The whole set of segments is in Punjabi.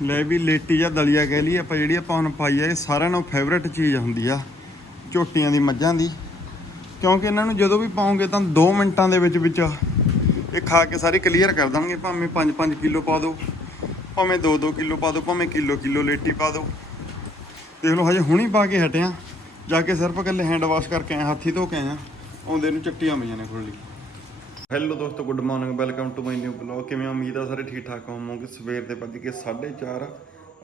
ਲੈ ਵੀ ਲੇਟੀ ਜਾਂ ਦਲੀਆ ਕਹਿ ਲਈ ਆਪਾਂ ਜਿਹੜੀ ਆਪਾਂ ਹੁਣ ਪਾਈ ਆ, ਇਹ ਸਾਰਿਆਂ ਨਾਲੋਂ ਫੇਵਰੇਟ ਚੀਜ਼ ਹੁੰਦੀ ਆ, ਝੋਟੀਆਂ ਦੀ, ਮੱਝਾਂ ਦੀ। ਕਿਉਂਕਿ ਇਹਨਾਂ ਨੂੰ ਜਦੋਂ ਵੀ ਪਾਉਂਗੇ ਤਾਂ 2 ਮਿੰਟਾਂ ਦੇ ਵਿੱਚ ਵਿੱਚ ਇਹ ਖਾ ਕੇ ਸਾਰੀ ਕਲੀਅਰ ਕਰ ਦੇਣਗੇ, ਭਾਵੇਂ 5-5 ਕਿਲੋ ਪਾ ਦਿਓ ਭਾਵੇਂ 2-2 ਕਿਲੋ ਪਾ ਦਿਓ ਭਾਵੇਂ ਕਿਲੋ ਕਿਲੋ ਲੇਟੀ ਪਾ ਦਿਓ ਦੇਖ ਲਓ ਹਜੇ ਹੁਣੀ ਪਾ ਕੇ ਹਟਿਆ ਜਾ ਕੇ ਸਿਰਫ ਇਕੱਲੇ ਹੈਂਡ ਵਾਸ਼ ਕਰਕੇ ਆਏ ਹੱਥੀ ਧੋ ਕੇ ਆਏ ਆਉਂਦੇ ਨੂੰ ਚੱਟੀਆਂ ਪਈਆਂ ਨੇ ਖੁੱਲੀ ਹੈਲੋ ਦੋਸਤੋ good morning welcome to my new blog ਕਿਵੇਂ ਉਮੀਦ ਆ ਸਾਰੇ ਠੀਕ ਠਾਕ ਹੋਵੋਗੇ? ਸਵੇਰ ਦੇ ਵੱਜ ਕੇ 4:30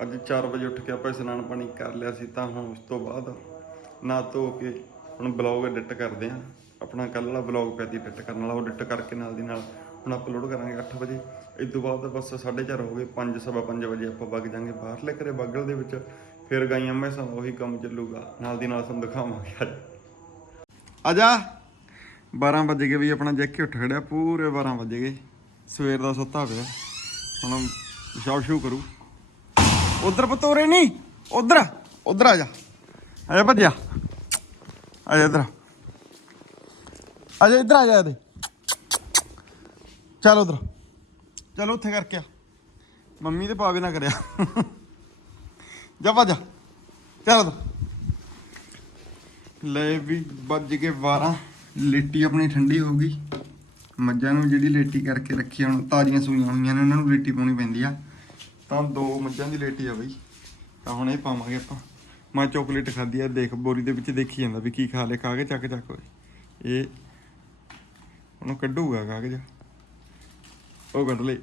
ਅੱਜ 4 ਵਜੇ ਉੱਠ ਕੇ ਆਪਾਂ ਇਸ਼ਨਾਨ ਪਾਣੀ ਕਰ ਲਿਆ ਸੀ ਤਾਂ ਹੁਣ ਉਸ ਤੋਂ ਬਾਅਦ ਨਾ ਧੋ ਕੇ ਹੁਣ ਬਲੌਗ ਐਡਿਟ ਕਰਦੇ ਆ। ਆਪਣਾ ਕੱਲ ਵਾਲਾ ਬਲੌਗ ਪਿਆ ਦੀ ਐਡਿਟ ਕਰਨ ਵਾਲਾ, ਉਹ ਐਡਿਟ ਕਰਕੇ ਨਾਲ ਦੀ ਨਾਲ ਹੁਣ ਅਪਲੋਡ ਕਰਾਂਗੇ 8 ਵਜੇ। ਇਸ ਤੋਂ ਬਾਅਦ ਬਸ 4:30 ਹੋ ਗਏ 5 ਸਵਾ 5 ਵਜੇ ਆਪਾਂ ਵਗ ਜਾਾਂਗੇ ਬਾਹਰਲੇ ਘਰੇ ਬਾਗਲ ਦੇ ਵਿੱਚ। ਫਿਰ ਗਾਈਆਂ ਸਾਨੂੰ ਉਹੀ ਕੰਮ ਚੱਲੂਗਾ, ਨਾਲ ਦੀ ਨਾਲ ਤੁਹਾਨੂੰ ਦਿਖਾਵਾਂਗੇ ਅੱਜ। ਆ ਜਾ। 12 ਵਜੇ ਗਏ ਵੀ ਆਪਣਾ ਜੈਕੀ ਉੱਠ ਖੜਿਆ, ਪੂਰੇ 12 ਵਜੇ ਗਏ। ਸਵੇਰ ਦਾ ਸੁੱਤਾ ਪਿਆ। ਹੁਣ ਸ਼ਾਪ ਸ਼ੂ ਕਰੂ। ਉਧਰ ਪਤੋਰੇ ਨਹੀਂ ਉਧਰ ਉਧਰ ਆ ਜਾ। ਆ ਜਾ ਭੱਜਿਆ। ਆ ਜਾ ਇਧਰ ਆ। ਜਾ ਇਧਰ ਆ ਜਾ ਇਹਦੇ। ਚੱਲ ਉਧਰ। ਚੱਲ ਉੱਥੇ ਕਰਕੇ ਆ। ਮੰਮੀ ਦੇ ਪਾਵੇ ਨਾ ਕਰਿਆ। ਜਾ ਭੱਜ ਚੱਲ ਉਧਰ। ਲੈ ਵੀ ਵੱਜ ਕੇ 12 ਲੇਟੀ ਆਪਣੀ ਠੰਡੀ ਹੋ ਗਈ। ਮੱਝਾਂ ਨੂੰ ਜਿਹੜੀ ਲੇਟੀ ਕਰਕੇ ਰੱਖੀ ਹੁਣ ਤਾਜ਼ੀਆਂ ਸੂਈਆਂ ਹੋਈਆਂ ਨੇ, ਉਹਨਾਂ ਨੂੰ ਲੇਟੀ ਪਾਉਣੀ ਪੈਂਦੀ ਆ। ਤਾਂ ਦੋ ਮੱਝਾਂ ਦੀ ਲੇਟੀ ਆ ਬਈ। ਤਾਂ ਹੁਣ ਇਹ ਪਾਵਾਂਗੇ ਆਪਾਂ। ਮੈਂ ਚਾਕਲੇਟ ਖਾਧੀ ਆ, ਦੇਖ, ਬੋਰੀ ਦੇ ਵਿੱਚ ਦੇਖੀ ਜਾਂਦਾ ਵੀ ਕੀ ਖਾ ਲੇ ਖਾ ਕੇ ਚੱਕ ਚੱਕ ਇਹ ਉਹਨੂੰ ਕੱਢੂਗਾ ਕਾਗਜ਼ ਉਹ ਕੱਢ ਲੈ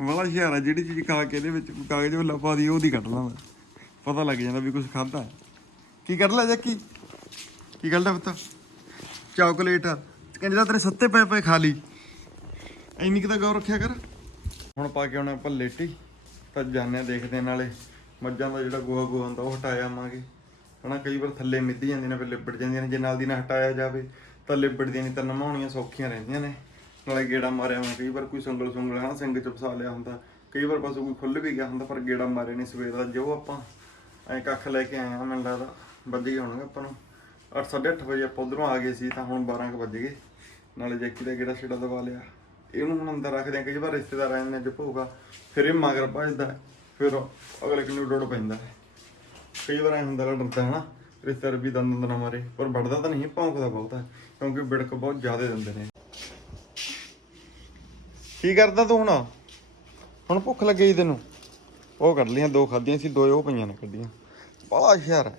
ਵਾਲਾ ਸ਼ਿਆਰਾ ਜਿਹੜੀ ਚੀਜ਼ ਖਾ ਕੇ ਇਹਦੇ ਵਿੱਚ ਕਾਗਜ਼ ਉਹ ਪਾ ਦੀ, ਉਹਦੀ ਕੱਢ ਲਾਂਦਾ ਪਤਾ ਲੱਗ ਜਾਂਦਾ ਵੀ ਕੁਝ ਖਾਦਾ ਕੀ ਕਰ ਲੈ ਜੱਕੀ? ਕੀ ਗੱਲ ਦਾ ਪੁੱਤ? ਚਾਕਲੇਟ। ਕਹਿੰਦੇ ਦਾ ਤੇਰੇ ਸੱਤੇ ਪਏ ਪਏ ਖਾ ਲਈ ਐਨੀ ਕਿਤਾ ਗੌਰ ਰੱਖਿਆ ਕਰ। ਹੁਣ ਪਾ ਕੇ ਆਉਣਾ ਆਪਾਂ ਲੇਟੀ। ਤਾਂ ਜਾਣੇ ਦੇਖਦੇ ਨਾਲੇ ਮੱਝਾਂ ਦਾ ਜਿਹੜਾ ਗੋਹਾ ਗੋਹਾ ਹੁੰਦਾ, ਉਹ ਹਟਾਇਆ ਆਵਾਂਗੇ। ਹਨਾ, ਕਈ ਵਾਰ ਥੱਲੇ ਮਿੱਧੀ ਜਾਂਦੀਆਂ ਨੇ, ਫਿਰ ਲਿਬੜ ਜਾਂਦੀਆਂ ਨੇ। ਜੇ ਨਾਲ ਦੀ ਨਾਲ ਹਟਾਇਆ ਜਾਵੇ, ਤਾਂ ਲਿਬੜਦੀਆਂ ਨਹੀਂ ਤਾਂ ਨਮਾਉਣੀਆਂ ਸੌਖੀਆਂ ਰਹਿੰਦੀਆਂ ਨੇ। ਨਾਲੇ ਗੇੜਾ ਮਾਰਿਆ ਮੈਂ ਕਈ ਵਾਰ ਕੋਈ ਸੰਗਲ ਸੁੰਗਲ, ਹਨਾ, ਸਿੰਘ ਚ ਫਸਾ ਲਿਆ ਹੁੰਦਾ। ਕਈ ਵਾਰ ਪਸ਼ੂ ਕੋਈ ਖੁੱਲ ਵੀ ਗਿਆ ਹੁੰਦਾ, ਪਰ ਗੇੜਾ ਮਾਰੇ ਨਹੀਂ ਸਵੇਰ ਦਾ, ਜੋ ਆਪਾਂ ਐ ਕੱਖ ਲੈ ਕੇ ਆਏ ਆ ਮੈਨੂੰ ਲੱਗਦਾ ਵਧੀਆ ਹੋਣਗੇ ਆਪਾਂ ਨੂੰ। 8:30 ਵਜੇ ਆਪਾਂ ਉਧਰੋਂ ਆ ਗਏ ਸੀ, ਤਾਂ ਹੁਣ 12 ਕੁ ਵੱਜ ਗਏ। ਨਾਲੇ ਜੈਕੀ ਦਾ ਗੇੜਾ ਛੇੜਾ ਦਵਾ ਲਿਆ। ਇਹਨੂੰ ਹੁਣ ਅੰਦਰ ਰੱਖਦੇ ਆ ਕਈ ਵਾਰ ਰਿਸ਼ਤੇਦਾਰ ਆ ਜਾਂਦੇ ਨੇ ਜਪ ਫਿਰ ਇਹ ਮਗਰ ਭੱਜਦਾ ਫਿਰ ਅਗਲੇ ਕਿਨੂੰ ਡੋੜ ਪੈਂਦਾ ਕਈ ਵਾਰ ਐ ਹੁੰਦਾ ਡਰਦਾ ਹੈ ਨਾ, ਰਿਸ਼ਤੇਦਾਰ ਵੀ ਦੰਦ ਦੰਦ ਨਾ ਮਾਰੇ, ਪਰ ਵੜਦਾ ਤਾਂ ਨਹੀਂ, ਭੌਂਕਦਾ ਬਹੁਤ ਹੈ, ਕਿਉਂਕਿ ਬਿੜਕ ਬਹੁਤ ਜ਼ਿਆਦਾ ਦਿੰਦੇ ਨੇ। ਕੀ ਕਰਦਾ ਤੂੰ ਹੁਣ? ਹੁਣ ਭੁੱਖ ਲੱਗੀ ਜੀ ਤੈਨੂੰ? ਉਹ ਕੱਢ ਲੀਆਂ ਦੋ ਖਾਧੀਆਂ ਸੀ, ਦੋ ਉਹ ਪਈਆਂ ਨੇ ਕੱਢੀਆਂ। ਬੜਾ ਹੁਸ਼ਿਆਰ ਹੈ।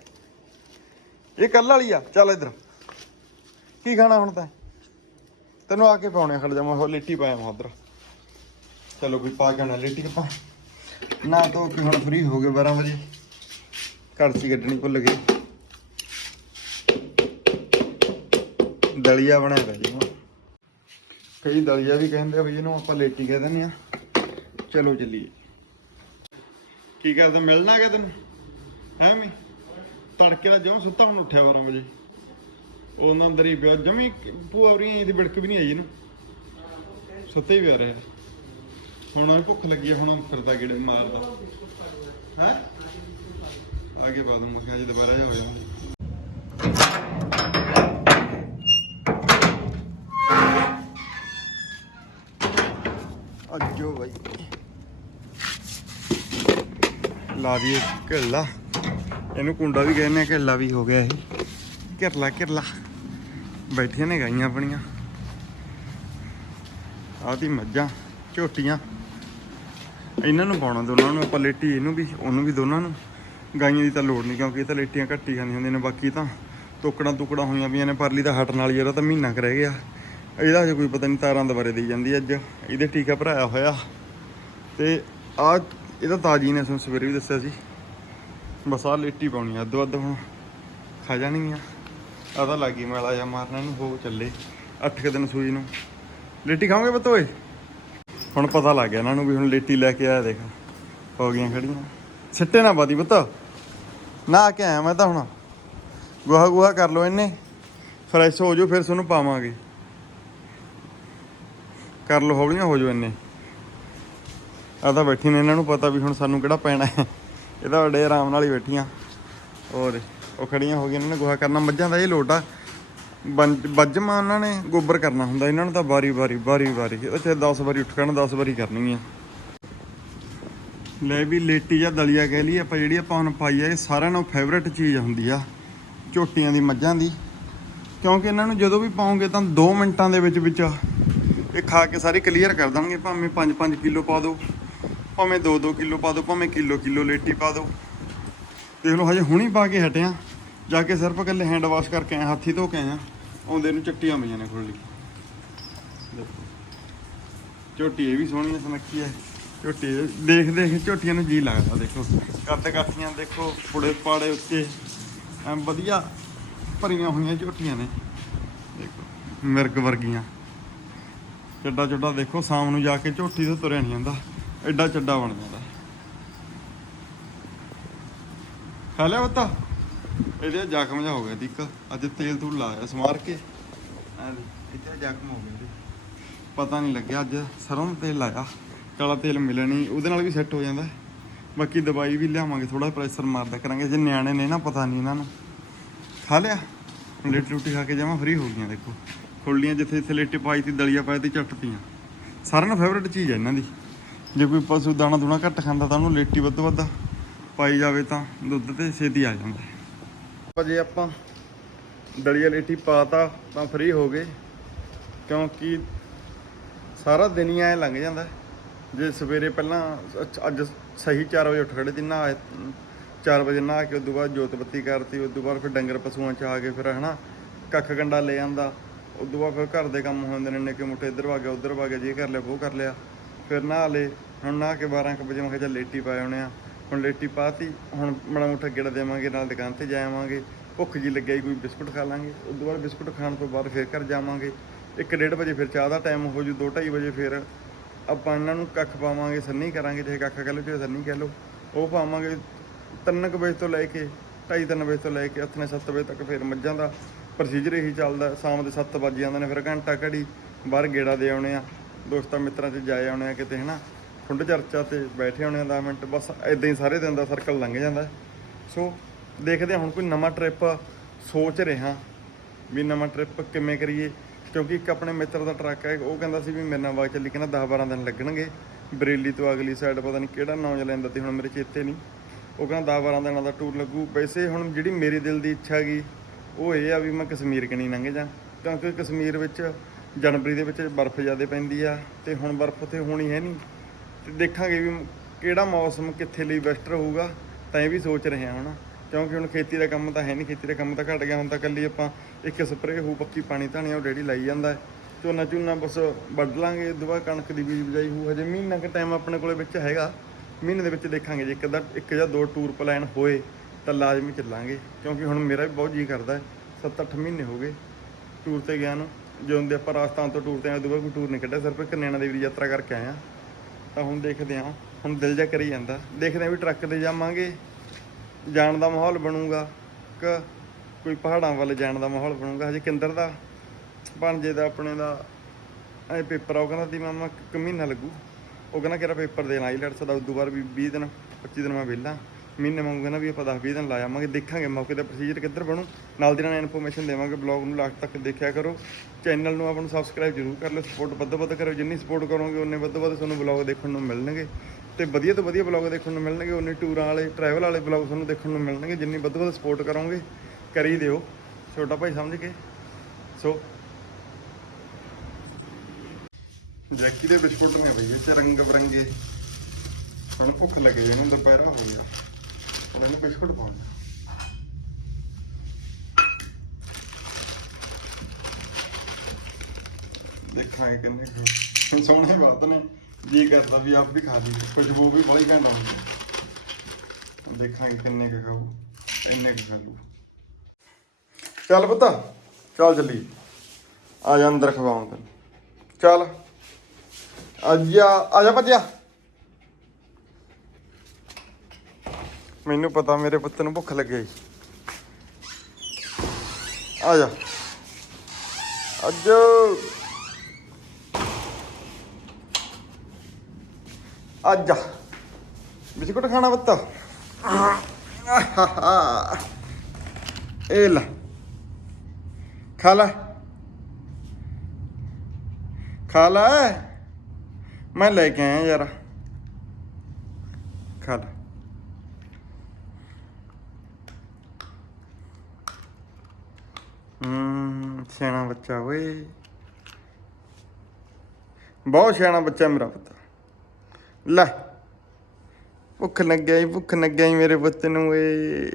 ਇਹ ਕੱਲ ਵਾਲੀ ਆ। ਚੱਲ ਇੱਧਰ। ਕੀ ਖਾਣਾ ਹੁਣ ਤਾਂ? ਤੈਨੂੰ ਆ ਕੇ ਪਾਉਣੇ ਖੜ ਜਾ, ਮੈਂ ਉਹ ਲਿੱਟੀ ਪਾਇਆ ਮੈਂ ਉਧਰ। ਚਲੋ ਵੀ ਪਾ ਕੇ ਆਉਣਾ, ਲਿੱਟੀ ਆਪਾਂ ਨਾ ਧੋ ਕੇ ਹੁਣ ਫ੍ਰੀ ਹੋ ਗਏ 12 ਵਜੇ। ਘਰ ਚ ਭੁੱਲ ਗਏ। ਦਲੀਆ ਬਣਾਇਆ ਪਿਆ ਜੀ ਕਈ ਦਲੀਆ ਵੀ ਕਹਿੰਦੇ ਆ ਵੀ ਇਹਨੂੰ ਆਪਾਂ ਲੇਟੀ ਕਹਿ ਦਿੰਦੇ ਆ। ਚਲੋ ਚੱਲੀਏ। ਕੀ ਕਰਦਾ, ਮਿਲਣਾ ਕਿ ਤੈਨੂੰ? ਹੈ ਮੈਂ? ਤੜਕੇ ਦਾ ਜਿਉਂ ਸੁੱਤਾ ਹੁਣ ਉੱਠਿਆ 12 ਵਜੇ। ਉਹਨਾਂ ਅੰਦਰ ਹੀ ਪਿਆ। ਜਮੀ ਭੂਆ ਵਰੀਆਂ ਇਹਦੀ ਬਿੜਕ ਵੀ ਨਹੀਂ ਆਈ ਇਹਨੂੰ। ਸੁੱਤੇ ਹੀ ਪਿਆ ਰਿਹਾ। ਹੁਣ ਆ ਭੁੱਖ ਲੱਗੀ ਹੁਣ ਫਿਰਦਾ ਗੇੜੇ ਮਾਰਦਾ। ਹੈ? ਆਗੇ ਬਾਅਦ ਮੈਂ ਕਿਹਾ ਜੀ ਦੁਬਾਰਾ ਜਾ ਹੋ ਅੱਜੋ ਬਾਈ। ਲਾ ਦੀਏ ਘਿਰਲਾ ਇਹਨੂੰ ਕੁੰਡਾ ਵੀ ਕਹਿੰਦੇ ਆ, ਘਿਰਲਾ ਵੀ ਹੋ ਗਿਆ ਇਹ। ਘਿਰਲਾ ਘਿਰਲਾ। ਬੈਠੀਆਂ ਨੇ ਗਾਈਆਂ ਆਪਣੀਆਂ। ਆਦੀ ਮੱਝਾਂ, ਝੋਟੀਆਂ। ਇਹਨਾਂ ਨੂੰ ਪਾਉਣਾ ਦੋਨਾਂ ਨੂੰ, ਆਪਾਂ ਲੇਟੀ ਇਹਨੂੰ ਵੀ, ਉਹਨੂੰ ਵੀ ਦੋਨਾਂ ਨੂੰ। ਗਾਈਆਂ ਦੀ ਤਾਂ ਲੋੜ ਨਹੀਂ, ਕਿਉਂਕਿ ਇਹ ਤਾਂ ਲੇਟੀਆਂ ਘੱਟੀ ਖਾਂਦੀਆਂ ਹੁੰਦੀਆਂ ਨੇ, ਬਾਕੀ ਤਾਂ ਟੋਕੜਾਂ ਟੁਕੜਾਂ ਹੋਈਆਂ ਪਈਆਂ ਨੇ, ਪਰਲੀ ਤਾਂ ਹਟਣ ਵਾਲੀ ਇਹਦਾ ਤਾਂ ਮਹੀਨਾ ਕੁ ਰਹਿ ਗਿਆ। ਇਹਦਾ ਹਜੇ ਕੋਈ ਪਤਾ ਨਹੀਂ ਤਾਰਾਂ ਦੇ ਬਾਰੇ ਦੇਈ ਜਾਂਦੀ ਅੱਜ। ਇਹਦੇ ਟੀਕਾ ਭਰਾਇਆ ਹੋਇਆ। ਤੇ ਆ ਇਹਦਾ ਤਾਜੀ ਨੇ ਸਾਨੂੰ ਸਵੇਰੇ ਵੀ ਦੱਸਿਆ ਸੀ। ਬਸ ਆ ਲੇਟੀ ਪਾਉਣੀ ਆ, ਅੱਧੋ ਅੱਧ ਹੁਣ ਖਾ ਜਾਣੀ ਆ ਆ ਤਾਂ ਲੱਗੀ ਮੈਲਾ ਜਾ ਮਾਰਨਾ ਨੂੰ ਹੋ ਚੱਲੇ 8 ਕੁ ਦਿਨ ਸੂਈ ਨੂੰ। ਲੇਟੀ ਖਾਓਗੇ ਬਤੋਏ ਹੁਣ ਪਤਾ ਲੱਗ ਗਿਆ ਇਹਨਾਂ ਨੂੰ ਵੀ ਹੁਣ ਲੇਟੀ ਲੈ ਕੇ ਆਇਆ ਦੇਖ, ਹੋ ਗਈਆਂ ਖੜੀਆਂ। ਸਿੱਟੇ ਨਾ ਬਾਦੀ ਪੁੱਤ। ਨਾ ਆ ਕੇ ਆਇਆ ਮੈਂ ਤਾਂ ਹੁਣ। ਗੋਹਾ ਗੁਹਾ ਕਰ ਲਓ ਇਹਨੇ। ਫਰੈਸ਼ ਹੋ ਜਾਓ, ਫਿਰ ਤੁਹਾਨੂੰ ਪਾਵਾਂਗੇ। ਕਰ ਲੋ ਹੌਲੀਆਂ ਹੋ ਜਾਓ ਇਹਨੇ। ਆ ਤਾਂ ਬੈਠੀ ਨੇ, ਇਹਨਾਂ ਨੂੰ ਪਤਾ ਵੀ ਹੁਣ ਸਾਨੂੰ ਕਿਹੜਾ ਪੈਣਾ ਹੈ। ਇਹ ਤਾਂ ਵੱਡੇ ਆਰਾਮ ਨਾਲ ਹੀ ਬੈਠੀਆਂ। ਔਰ ਉਹ ਖੜੀਆਂ ਹੋ ਗਈਆਂ ਇਹਨਾਂ ਨੇ ਗੋਹਾ ਕਰਨਾ। ਮੱਝਾਂ ਦਾ ਇਹ ਲੋਟ ਆ। ਬੰਜ- ਬੱਜਮਾ ਉਹਨਾਂ ਨੇ ਗੋਬਰ ਕਰਨਾ ਹੁੰਦਾ। ਇਹਨਾਂ ਨੂੰ ਤਾਂ ਵਾਰੀ ਵਾਰੀ ਵਾਰੀ ਵਾਰੀ। ਇੱਥੇ ਤਾਂ 10 ਵਾਰੀ ਉੱਠ ਕਰਨ 10 ਵਾਰੀ ਕਰਨੀ ਆ। ਲੈ ਵੀ ਲੇਟੀ ਜਾਂ ਦਲੀਆ ਕਹਿ ਲਈ ਆਪਾਂ ਜਿਹੜੀ ਆਪਾਂ ਹੁਣ ਪਾਈ ਆ, ਇਹ ਸਾਰਿਆਂ ਨਾਲੋਂ ਫੇਵਰੇਟ ਚੀਜ਼ ਹੁੰਦੀ ਆ, ਝੋਟੀਆਂ ਦੀ, ਮੱਝਾਂ ਦੀ। ਕਿਉਂਕਿ ਇਹਨਾਂ ਨੂੰ ਜਦੋਂ ਵੀ ਪਾਉਂਗੇ ਤਾਂ 2 ਮਿੰਟਾਂ ਦੇ ਵਿੱਚ ਵਿੱਚ ਇਹ ਖਾ ਕੇ ਸਾਰੀ ਕਲੀਅਰ ਕਰ ਦੇਣਗੇ। ਭਾਵੇਂ 5-5 ਕਿਲੋ ਪਾ ਦਿਓ। ਭਾਵੇਂ 2-2 ਕਿਲੋ ਪਾ ਦਿਓ, ਭਾਵੇਂ ਕਿਲੋ ਕਿਲੋ ਲੇਟੀ ਪਾ ਦਿਓ। ਦੇਖ ਲਓ, ਹਜੇ ਹੁਣੀ ਪਾ ਕੇ ਹਟਿਆ ਜਾ ਕੇ ਸਿਰਫ ਇਕੱਲੇ ਹੈਂਡ ਵਾਸ਼ ਕਰਕੇ ਆਏ, ਹੱਥੀ ਧੋ ਕੇ ਆਇਆ ਆਉਂਦੇ ਨੂੰ ਚੱਟੀਆਂ ਪਈਆਂ ਨੇ ਖੁੱਲੀ ਦੇਖੋ। ਝੋਟੀ ਇਹ ਵੀ ਸੋਹਣੀ ਸੁਨੱਖੀ ਹੈ ਝੋਟੀ ਦੇਖ ਦੇਖ, ਝੋਟੀਆਂ ਨੂੰ ਜੀ ਲੱਗਦਾ, ਦੇਖੋ। ਕੱਦ ਕਾਠੀਆਂ, ਦੇਖੋ, ਪੁੜੇ ਪਾੜੇ ਉੱਤੇ। ਐ ਵਧੀਆ ਭਰੀਆਂ ਹੋਈਆਂ ਝੋਟੀਆਂ ਨੇ। ਦੇਖੋ, ਮਿਰਗ ਵਰਗੀਆਂ। ਚੱਡਾ ਚੱਡਾ ਦੇਖੋ, ਸ਼ਾਮ ਨੂੰ ਜਾ ਕੇ ਝੋਟੀ ਤੋਂ ਤੁਰਿਆ ਨਹੀਂ ਜਾਂਦਾ। ਐਡਾ ਚੱਡਾ ਬਣ ਜਾਂਦਾ। ਖਾ ਲਿਆ ਬਤਾ ਇਹਦੇ ਜ਼ਖਮ ਜਿਹਾ ਹੋ ਗਿਆ ਦਿੱਕ। ਅੱਜ ਤੇਲ ਤੂਲ ਲਾਇਆ, ਸਮਾਰ ਕੇ। ਐ ਇੱਥੇ ਜ਼ਖਮ ਹੋ ਗਿਆ ਪਤਾ ਨਹੀਂ ਲੱਗਿਆ, ਅੱਜ ਸਰੋਂ ਦਾ ਤੇਲ ਲਾਇਆ। ਕਾਲਾ ਤੇਲ ਮਿਲਣੀ ਉਹਦੇ ਨਾਲ ਵੀ ਸੈੱਟ ਹੋ ਜਾਂਦਾ। ਬਾਕੀ ਦਵਾਈ ਵੀ ਲਿਆਵਾਂਗੇ ਥੋੜਾ ਪ੍ਰੈਸ਼ਰ ਮਾਰਦਾ ਕਰਾਂਗੇ। ਜੇ ਨਿਆਣੇ ਨੇ ਨਾ, ਪਤਾ ਨਹੀਂ ਇਹਨਾਂ ਨੂੰ। ਖਾ ਲਿਆ? ਲੇਟੀ ਰੋਟੀ ਖਾ ਕੇ ਜਾਵਾਂ ਫ੍ਰੀ ਹੋ ਗਈਆਂ, ਦੇਖੋ। ਖੁੱਲੀਆਂ ਜਿੱਥੇ ਜਿੱਥੇ ਲੇਟੀ ਪਾਈ ਤੀ ਦਲੀਆ ਪਾਈ ਤੀ ਚੱਟ ਪੀਆਂ ਸਾਰਿਆਂ ਨੂੰ ਫੇਵਰੇਟ ਚੀਜ਼ ਹੈ ਇਹਨਾਂ ਦੀ। ਜੇ ਕੋਈ ਪਸ਼ੂ ਦਾਣਾ ਦੂਣਾ ਘੱਟ ਖਾਂਦਾ ਤਾਂ ਉਹਨੂੰ ਲੇਟੀ ਵੱਧ ਵੱਧ ਪਾਈ ਜਾਵੇ ਤਾਂ ਦੁੱਧ ਤੇ ਛੇਤੀ ਆ ਜਾਂਦਾ। ਜੇ ਆਪਾਂ ਦਲੀਆ ਲੇਟੀ ਪਾਤਾ ਤਾਂ ਫ੍ਰੀ ਹੋ ਗਏ, ਕਿਉਂਕਿ ਸਾਰਾ ਦਿਨ ਹੀ ਐ ਲੰਘ ਜਾਂਦਾ। ਜੇ ਸਵੇਰੇ ਪਹਿਲਾਂ ਅੱਜ ਸਹੀ 4 ਵਜੇ ਉੱਠ ਖੜੇ ਸੀ, ਨਹਾ 4 ਵਜੇ ਨਹਾ ਕੇ, ਉਦੋਂ ਬਾਅਦ ਜੋਤ ਬੱਤੀ ਕਰਤੀ, ਉਦੋਂ ਬਾਅਦ ਫਿਰ ਡੰਗਰ ਪਸ਼ੂਆਂ ਚ ਆ ਕੇ ਫਿਰ ਹਨਾ, ਕੱਖ ਕੰਡਾ ਲੈ ਜਾਂਦਾ ਉਦੋਂ ਬਾਅਦ ਫਿਰ ਘਰ ਦੇ ਕੰਮ ਹੋ ਜਾਂਦੇ ਨੇ, ਨਿੱਕੇ ਮੁੱਠੇ ਇੱਧਰ ਵਾ ਗਿਆ, ਉੱਧਰ ਵਾ ਗਿਆ, ਜੇ ਕਰ ਲਿਆ, ਉਹ ਕਰ ਲਿਆ। ਫਿਰ ਨਹਾ ਲੇ, ਹੁਣ ਨਹਾ ਕੇ 12 ਕੁ ਵਜੇ ਮੈਂ ਕਿਹਾ ਚੱਲ ਲੇਟੀ ਪਾਏ ਆਉਣੇ ਆ। ਹੁਣ ਲੇਟੀ ਪਾਤੀ, ਹੁਣ ਮਾੜਾ ਮੁੱਠਾ ਗੇੜਾ ਦੇਵਾਂਗੇ, ਨਾਲ ਦੁਕਾਨ ਤੇ ਜਾਵਾਂਗੇ ਭੁੱਖ ਜੀ ਲੱਗਿਆ ਕੋਈ ਬਿਸਕੁਟ ਖਾ ਲਾਂਗੇ। ਤੋਂ ਬਾਅਦ ਬਿਸਕੁਟ ਖਾਣ ਤੋਂ ਬਾਅਦ ਫਿਰ ਘਰ ਜਾਵਾਂਗੇ। 1:30 ਵਜੇ ਫਿਰ ਚਾਹ ਦਾ ਟਾਈਮ ਹੋ ਜੂ 2:30 ਵਜੇ ਫਿਰ ਆਪਾਂ ਇਹਨਾਂ ਨੂੰ ਕੱਖ ਪਾਵਾਂਗੇ, ਸੰਨੀ ਕਰਾਂਗੇ, ਚਾਹੇ ਕੱਖ ਕਹਿ ਲਓ ਜੇ ਸੰਨੀ ਕਹਿ ਲਓ। ਉਹ ਪਾਵਾਂਗੇ ਤਿੰਨ ਕੁ ਵਜੇ ਤੋਂ ਲੈ ਕੇ 2:30 ਵਜੇ ਤੋਂ ਲੈ ਕੇ ਹੱਥਨੇ 7 ਵਜੇ ਤੱਕ ਫਿਰ ਮੱਝਾਂ ਦਾ ਪ੍ਰੋਸੀਜਰ ਇਹੀ ਚੱਲਦਾ। ਸ਼ਾਮ ਦੇ 7 ਵਜੇ ਜਾਂਦੇ ਨੇ, ਫਿਰ ਘੰਟਾ ਘੜੀ ਬਾਹਰ ਗੇੜਾ ਦੇ ਆਉਣੇ ਆ। ਦੋਸਤਾਂ ਮਿੱਤਰਾਂ 'ਚ ਜਾਏ ਆਉਣੇ ਆ ਕਿਤੇ, ਹਨਾ? ਖੁੰਡ ਚਰਚਾ ਤੇ ਬੈਠੇ ਆਉਣੇ ਆ 10 ਮਿੰਟ, ਬਸ ਇਦਾਂ ਹੀ ਸਾਰੇ ਦਿਨ ਦਾ ਸਰਕਲ ਲੰਘ ਜਾਂਦਾ। ਸੋ ਦੇਖਦੇ ਹਾਂ ਹੁਣ ਕੋਈ ਨਵਾਂ ਟ੍ਰਿਪ ਸੋਚ ਰਿਹਾ, ਵੀ ਨਵਾਂ ਟ੍ਰਿਪ ਕਿਵੇਂ ਕਰੀਏ? ਕਿਉਂਕਿ ਇੱਕ ਆਪਣੇ ਮਿੱਤਰ ਦਾ ਟਰੱਕ ਹੈ, ਉਹ ਕਹਿੰਦਾ ਸੀ ਵੀ ਮੇਰੇ ਨਾਲ ਵਾਕ ਚੱਲੀ ਕਹਿੰਦਾ 10 12 ਦਿਨ ਲੱਗਣਗੇ। ਬਰੇਲੀ ਤੋਂ ਅਗਲੀ ਸਾਈਡ ਪਤਾ ਨਹੀਂ ਕਿਹੜਾ ਨਾਮ ਲੈਂਦਾ ਤੇ ਹੁਣ ਮੇਰੇ ਚੇਤੇ ਨਹੀਂ ਉਹ ਕਹਿੰਦਾ 10 12 ਦਿਨਾਂ ਦਾ ਟੂਰ ਲੱਗੂ। ਵੈਸੇ ਹੁਣ ਜਿਹੜੀ ਮੇਰੇ ਦਿਲ ਦੀ ਇੱਛਾ ਗਈ ਉਹ ਇਹ ਆ ਵੀ ਮੈਂ ਕਸ਼ਮੀਰ ਕਨੀ ਲੰਘ ਜਾ। ਕਿਉਂਕਿ ਕਸ਼ਮੀਰ ਵਿੱਚ ਜਨਵਰੀ ਦੇ ਵਿੱਚ ਬਰਫ਼ ਜ਼ਿਆਦਾ ਪੈਂਦੀ ਆ ਤੇ ਹੁਣ ਬਰਫ਼ ਉੱਥੇ ਹੋਣੀ ਹੈ ਨਹੀਂ। ਤੇ ਦੇਖਾਂਗੇ ਵੀ ਕਿਹੜਾ ਮੌਸਮ ਕਿੱਥੇ ਲਈ ਬੈਸਟ ਰਹੂਗਾ, ਤਾਂ ਇਹ ਵੀ ਸੋਚ ਰਹੇ ਹਾਂ ਹੁਣ। ਕਿਉਂਕਿ ਹੁਣ ਖੇਤੀ ਦਾ ਕੰਮ ਤਾਂ ਹੈ ਨਹੀਂ, ਖੇਤੀ ਦਾ ਕੰਮ ਤਾਂ ਘਟ ਗਿਆ, ਹੁਣ ਤਾਂ ਕੱਲੀ ਆਪਾਂ ਇੱਕ ਸਪਰੇਅ ਹੋ ਪੱਕੀ ਪਾਣੀ ਧਾਣੀ ਉਹ ਡੈਡੀ ਲਾਈ ਜਾਂਦਾ। ਹੈ। ਝੋਨਾ ਝੂਨਾ ਬਸ ਵੱਢ ਲਾਂਗੇ ਦੁਬਾਰਾ ਕਣਕ ਦੀ ਬੀਜ ਬਜਾਈ ਹੋ ਹਜੇ ਮਹੀਨਾ ਕੁ ਟਾਈਮ ਆਪਣੇ ਕੋਲੇ ਵਿੱਚ ਹੈਗਾ। ਮਹੀਨੇ ਦੇ ਵਿੱਚ ਦੇਖਾਂਗੇ, ਜੇ ਇੱਕ ਅੱਧਾ, ਇੱਕ ਜਾਂ ਦੋ ਟੂਰ ਪਲਾਨ ਹੋਏ, ਤਾਂ ਲਾਜ਼ਮੀ ਚੱਲਾਂਗੇ। ਕਿਉਂਕਿ ਹੁਣ ਮੇਰਾ ਵੀ ਬਹੁਤ ਜੀ ਕਰਦਾ ਹੈ 7-8 ਮਹੀਨੇ ਹੋ ਗਏ ਟੂਰ ਤੇ ਗਿਆ ਨੂੰ। ਜਦੋਂ ਦੇ ਆਪਾਂ ਰਾਜਸਥਾਨ ਤੋਂ ਟੂਰ ਤੇ ਆਏ, ਉਦੋਂ ਬਾਅਦ ਕੋਈ ਟੂਰ ਨਹੀਂ ਕੱਢਿਆ, ਸਿਰਫ ਇੱਕ ਦੇਵੀ ਦੀ ਯਾਤਰਾ ਕਰਕੇ ਆਇਆ ਤਾਂ ਹੁਣ ਦੇਖਦੇ ਹਾਂ, ਹੁਣ ਦਿਲ ਜਾ ਕਰੀ ਜਾਂਦਾ। ਦੇਖਦੇ ਹਾਂ ਵੀ ਟਰੱਕ ਤੇ ਜਾਵਾਂਗੇ, ਜਾਣ ਦਾ ਮਾਹੌਲ ਬਣੂਗਾ ਕਿ ਕੋਈ ਪਹਾੜਾਂ ਵੱਲ ਜਾਣ ਦਾ ਮਾਹੌਲ ਬਣੂਗਾ। ਹਜੇ ਕਿੰਦਰ ਦਾ ਬਣਜੇ ਦਾ, ਆਪਣੇ ਦਾ ਐ ਪੇਪਰ ਆ, ਉਹ ਕਹਿੰਦਾ ਦੀ ਮਾਮਾ, ਇੱਕ ਮਹੀਨਾ ਲੱਗੂ। ਉਹ ਕਹਿੰਦਾ, ਕਿਹੜਾ ਪੇਪਰ ਦੇਣਾ ਆਈਲੈਟਸ ਦਾ, ਉਦੋਂ ਬਾਅਦ ਵੀ 20 ਦਿਨ 25 ਦਿਨ ਮੈਂ ਵਿਹਲਾ। ਮਹੀਨੇ ਵਾਂਗੂ ਕਹਿੰਦਾ ਵੀ ਆਪਾਂ 10 20 ਦਿਨ ਲਾ ਆਵਾਂਗੇ, ਦੇਖਾਂਗੇ ਮੌਕੇ ਦਾ ਪ੍ਰੋਸੀਜਰ ਕਿੱਧਰ ਬਣੂ। ਨਾਲ ਦੀ ਨਾਲ ਇਨਫੋਰਮੇਸ਼ਨ ਦੇਵਾਂਗੇ ਬਲੌਗ ਨੂੰ ਲਾਸਟ ਤੱਕ ਦੇਖਿਆ ਕਰੋ। ਚੈਨਲ ਨੂੰ ਆਪਾਂ ਨੂੰ ਸਬਸਕ੍ਰਾਈਬ ਜ਼ਰੂਰ ਕਰ ਲਓ ਸਪੋਰਟ ਵੱਧ ਵੱਧ ਕਰੋ ਜਿੰਨੀ ਸਪੋਰਟ ਕਰੋਗੇ, ਉਨੇ ਵੱਧ ਵੱਧ ਤੁਹਾਨੂੰ ਬਲੌਗ ਦੇਖਣ ਨੂੰ ਮਿਲਣਗੇ। ਤੇ ਵਧੀਆ ਤੋਂ ਵਧੀਆ ਬਲੌਗ ਦੇਖਣ ਨੂੰ ਮਿਲਣਗੇ, ਉਨੇ ਟੂਰਾਂ ਵਾਲੇ ਟਰੈਵਲ ਵਾਲੇ ਬਲੌਗ ਤੁਹਾਨੂੰ ਦੇਖਣ ਨੂੰ ਮਿਲਣਗੇ। ਜਿੰਨੀ ਵੱਧ ਵੱਧ ਸਪੋਰਟ ਕਰੋਗੇ, ਕਰੀ ਦਿਓ। ਛੋਟਾ ਭਾਈ ਸਮਝ ਕੇ ਸੋ ਜੈਕੀ ਦੇ ਬਿਸਕੁਟ ਨੇ ਭਈਆ ਚ ਰੰਗ ਬਰੰਗੇ। ਹੁਣ ਭੁੱਖ ਲੱਗੀ, ਇਹਨੂੰ ਦੁਪਹਿਰਾ ਹੋ ਗਿਆ। ਹੁਣ ਇਹਨੂੰ ਬਿਸਕੁਟ ਪਾਉਣਾ ਦੇਖਾਂਗੇ ਕਿੰਨੇ ਕੁ ਹੁਣ ਸੋਹਣੇ ਬਾਤ ਨੇ। ਜੀ ਕਰਦਾ ਵੀ ਆਪ ਵੀ ਖਾ ਲਈਏ ਖੁਸ਼ਬੂ ਵੀ ਬੜੀ ਘੈਂਟ ਆਉਂਦੀ ਦੇਖਾਂਗੇ ਕਿੰਨੇ ਕੁ ਖਾਊ, ਇੰਨੇ ਕੁ ਖਾ ਲੂ ਚੱਲ ਪੁੱਤਾ, ਚੱਲ ਚੱਲੀ। ਆ ਜਾ ਅੰਦਰ ਖਵਾਉਂ ਤੈਨੂੰ। ਚੱਲ। ਅੱਜਾ ਆ ਜਾ ਭੱਜਿਆ। ਮੈਨੂੰ ਪਤਾ, ਮੇਰੇ ਪੁੱਤ ਨੂੰ ਭੁੱਖ ਲੱਗੀ ਆ ਜਾ। ਅੱਜ ਅੱਜਾ ਬਿਸਕੁਟ ਖਾਣਾ ਪੁੱਤ? ਇਹ ਲੈ। ਖਾ ਲੈ। ਖਾ ਲੈ। ਮੈਂ ਲੈ ਕੇ ਆਇਆ ਯਾਰ। ਖਾ ਲੈ। ਹੂੰ, ਸਿਆਣਾ ਬੱਚਾ ਓਏ। ਬਹੁਤ ਸਿਆਣਾ ਬੱਚਾ ਮੇਰਾ ਪੁੱਤ। ਲੈ, ਭੁੱਖ ਲੱਗਿਆ ਈ, ਭੁੱਖ ਲੱਗਿਆ ਈ ਮੇਰੇ ਪੁੱਤ ਨੂੰ ਓਏ।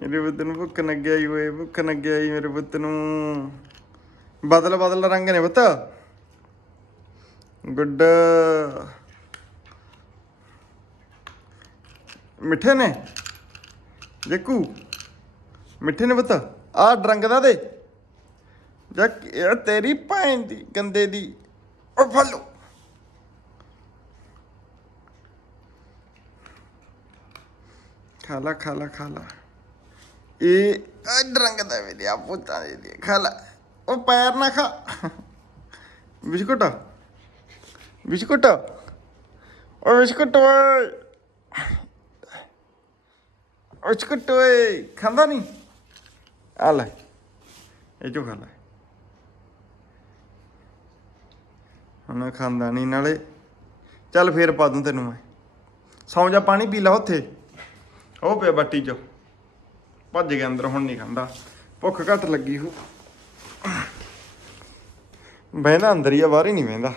ਮੇਰੇ ਪੁੱਤ ਨੂੰ ਭੁੱਖ ਲੱਗਿਆ ਈ ਓਏ, ਭੁੱਖ ਲੱਗਿਆ ਈ ਮੇਰੇ ਪੁੱਤ ਨੂੰ। ਬਦਲ ਬਦਲ ਰੰਗ ਨੇ ਪੁੱਤ। ਗੁੱਡ। ਮਿੱਠੇ ਨੇ? ਜੱਕੂ, ਮਿੱਠੇ ਨੇ ਪੁੱਤ? ਆ ਰੰਗ ਦਾ ਦੇ। ਜੱਕ ਇਹ ਤੇਰੀ ਭੈਣ ਦੀ, ਗੰਦੇ ਦੀ। ਉਹ ਫਲੋ। ਖਾਲਾ ਖਾਲਾ ਖਾਲਾ ਇਹ ਅਹ ਦਾ ਮੇਰੇ ਆ ਪੁੱਤਾਂ ਦੇ ਦੀ ਖਾਲਾ ਉਹ ਪੈਰ ਨਾ ਖਾ। ਬਿਸਕੁਟ। ਬਿਸਕੁਟ। ਓ ਬਿਸਕੁਟ ਓਏ। ਬਿਸਕੁਟ ਓਏ। ਖਾਂਦਾ ਨਹੀਂ? ਆ ਲੈ ਇਹ ਚੋ ਖਾ ਲੈ ਹੁਣ ਖਾਂਦਾ ਨਹੀਂ ਨਾਲੇ ਚੱਲ ਫੇਰ ਪਾ ਦੂੰ ਤੈਨੂੰ ਮੈਂ ਸੌਂ ਜਾ ਪਾਣੀ ਪੀ ਲਾ ਉੱਥੇ ਉਹ ਪਿਆ ਬੱਟੀ ਚ ਭੱਜ ਗਿਆ ਅੰਦਰ ਹੁਣ ਨਹੀਂ ਖਾਂਦਾ ਭੁੱਖ ਘੱਟ ਲੱਗੀ ਹੋ ਬਹਿੰਦਾ ਅੰਦਰ ਹੀ ਆ ਬਾਹਰ ਹੀ ਨਹੀਂ ਬਹਿੰਦਾ